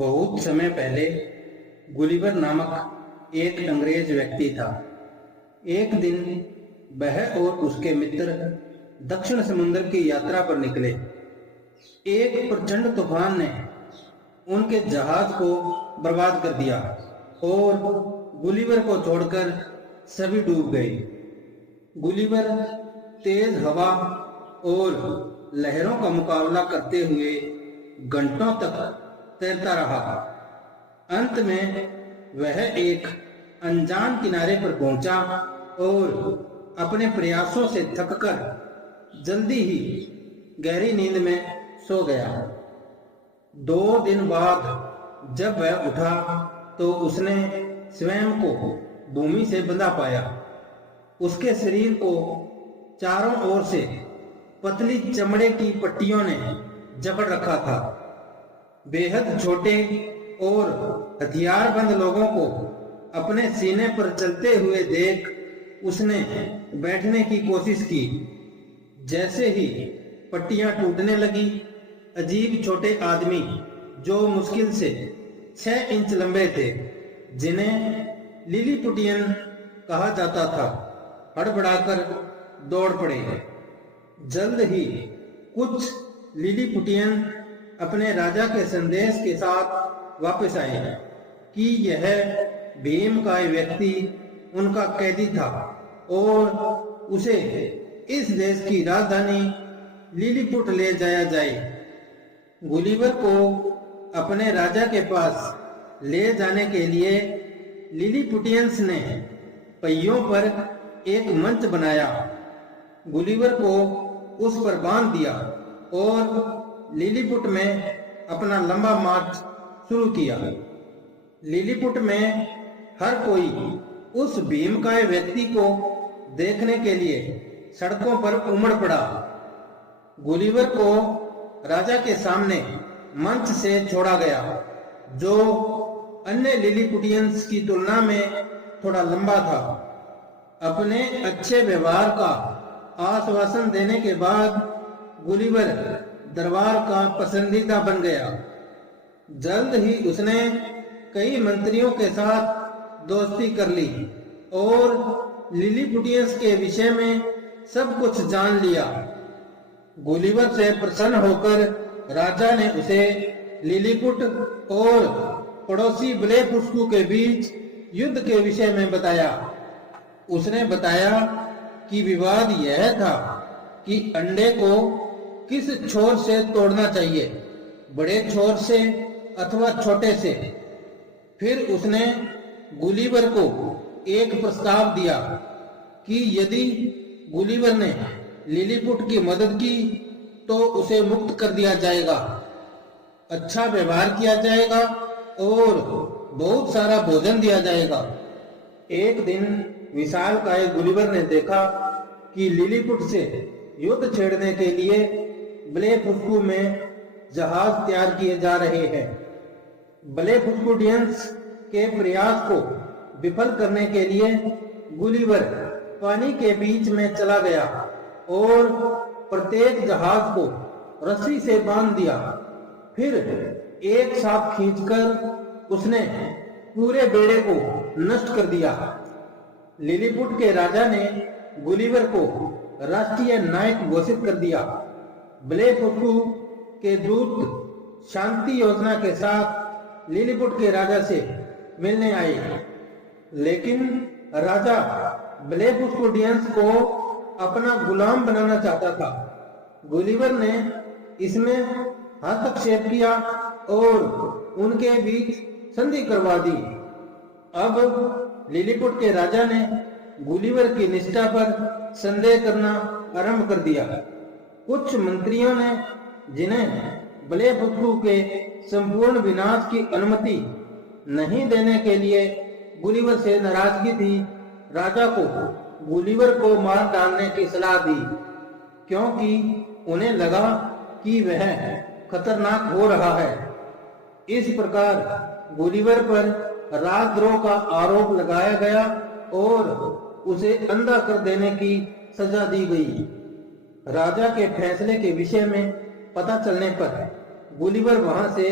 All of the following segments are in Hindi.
बहुत समय पहले गुलिवर नामक एक अंग्रेज व्यक्ति था। एक दिन वह और उसके मित्र दक्षिण समुद्र की यात्रा पर निकले। एक प्रचंड तूफान ने उनके जहाज को बर्बाद कर दिया और गुलिवर को छोड़कर सभी डूब गए। गुलिवर तेज हवा और लहरों का मुकाबला करते हुए घंटों तक तैरता रहा। अंत में वह एक अनजान किनारे पर पहुंचा और अपने प्रयासों से थककर जल्दी ही गहरी नींद में सो गया। 2 दिन बाद जब वह उठा तो उसने स्वयं को भूमि से बंधा पाया। उसके शरीर को चारों ओर से पतली चमड़े की पट्टियों ने जकड़ रखा था। बेहद छोटे और हथियारबंद लोगों को अपने सीने पर चलते हुए देख उसने बैठने की कोशिश की। जैसे ही पट्टियां टूटने लगी, अजीब छोटे आदमी जो मुश्किल से 6 इंच लंबे थे, जिन्हें लिलीपुटियन कहा जाता था, हड़बड़ाकर दौड़ पड़े। जल्द ही कुछ लिलीपुटियन अपने राजा के संदेश के साथ वापस आए कि यह भीमकाय व्यक्ति उनका कैदी था और उसे इस देश की राजधानी लिलीपुट ले जाया जाए। गुलिवर को अपने राजा के पास ले जाने के लिए लिलीपुटियंस ने पहियों पर एक मंच बनाया। गुलिवर को उस पर बांध दिया और लिलीपुट में अपना लंबा मार्च शुरू किया। लिलीपुट में हर कोई उस भीमकाय व्यक्ति को देखने के लिए सड़कों पर उमड़ पड़ा। गुलिवर को राजा के सामने मंच से छोड़ा गया, जो अन्य लिलीपुटियंस की तुलना में थोड़ा लंबा था। अपने अच्छे व्यवहार का आश्वासन देने के बाद गुलिवर दरबार का पसंदीदा बन गया। जल्द ही उसने कई मंत्रियों के साथ दोस्ती कर ली और लिलीपुटियंस के विषय में सब कुछ जान लिया। गुलिवर से प्रसन्न होकर राजा ने उसे लिलीपुट और पड़ोसी ब्लेफुस्कू के बीच युद्ध के विषय में बताया। उसने बताया कि विवाद यह था कि अंडे को किस छोर से तोड़ना चाहिए, बड़े छोर से अथवा छोटे से। फिर उसने गुलिवर को एक प्रस्ताव दिया कि यदि गुलिवर ने लिलीपुट की मदद की तो उसे मुक्त कर दिया जाएगा, अच्छा व्यवहार किया जाएगा और बहुत सारा भोजन दिया जाएगा। एक दिन विशालकाय गुलिवर ने देखा कि लिलीपुट से युद्ध छेड़ने के लिए ब्लेफुस्कू में जहाज तैयार किए जा रहे हैं। ब्लेफुस्कुडियंस के प्रयास को विफल करने के लिए गुलिवर पानी के बीच में चला गया और प्रत्येक जहाज को रस्सी से बांध दिया। फिर एक सांप खींचकर उसने पूरे बेड़े को नष्ट कर दिया। लिलीपुट के राजा ने गुलिवर को राष्ट्रीय नायक घोषित कर दिया। ब्लेफुस्कू के दूत शांति योजना के साथ लिलीपुट के राजा से मिलने आए, लेकिन राजा ब्लेफुस्कुडियंस को अपना गुलाम बनाना चाहता था। गुलिवर ने इसमें हस्तक्षेप किया और उनके बीच संधि करवा दी। अब लिलीपुट के राजा ने गुलिवर की निष्ठा पर संदेह करना आरंभ कर दिया। कुछ मंत्रियों ने, जिन्हें ब्लेफुस्कू के संपूर्ण विनाश की अनुमति नहीं देने के लिए गुलिवर से नाराजगी थी, राजा को गुलिवर को मार डालने की सलाह दी, क्योंकि उन्हें लगा कि वह खतरनाक हो रहा है। इस प्रकार गुलिवर पर राजद्रोह का आरोप लगाया गया और उसे अंधा कर देने की सजा दी गई। राजा के फैसले के विषय में पता चलने पर गुलिवर वहां से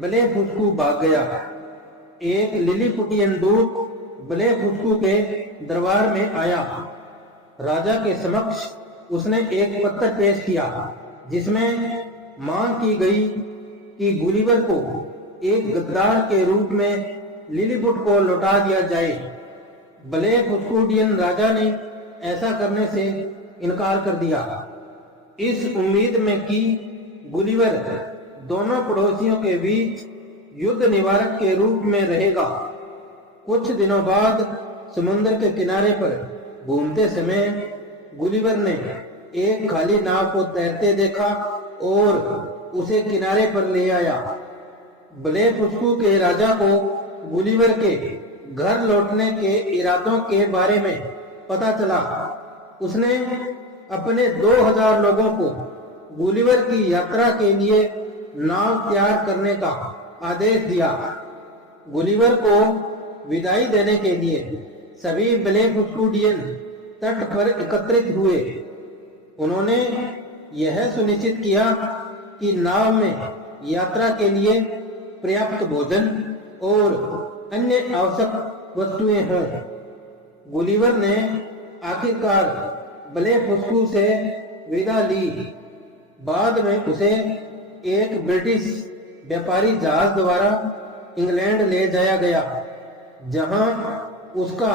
ब्लेफुस्कू भाग गया। एक लिलीपुटियन दूत ब्लेफुस्कू के दरबार में आया। राजा के समक्ष उसने एक पत्र पेश किया जिसमें मांग की गई कि गुलिवर को एक गद्दार के रूप में लिलीपुट को लौटा दिया जाए। ब्लेफुस्कुडियन राजा ने ऐसा करने से इनकार कर दिया, इस उम्मीद में कि गुलिवर दोनों पड़ोसियों के बीच युद्ध निवारक के रूप में रहेगा। कुछ दिनों बाद समुद्र के किनारे पर घूमते समय गुलिवर ने एक खाली नाव को तैरते देखा और उसे किनारे पर ले आया। ब्लेफुस्कू के राजा को गुलिवर के घर लौटने के इरादों के बारे में पता चला। उसने अपने 2000 लोगों को गुलिवर की यात्रा के लिए नाव तैयार करने का आदेश दिया। गुलिवर को विदाई देने के लिए सभी ब्लेफुस्कुडियन तट पर एकत्रित हुए। उन्होंने यह सुनिश्चित किया कि नाव में यात्रा के लिए पर्याप्त भोजन और अन्य आवश्यक वस्तुएं हों। गुलिवर ने आखिरकार ब्लेफुस्कू से विदा ली। बाद में उसे एक ब्रिटिश व्यापारी जहाज द्वारा इंग्लैंड ले जाया गया, जहां उसका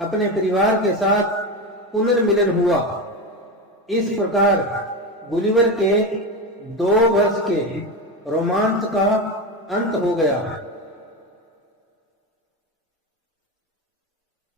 अपने परिवार के साथ पुनर्मिलन हुआ। इस प्रकार गुलिवर के 2 वर्ष के रोमांच का अंत हो गया।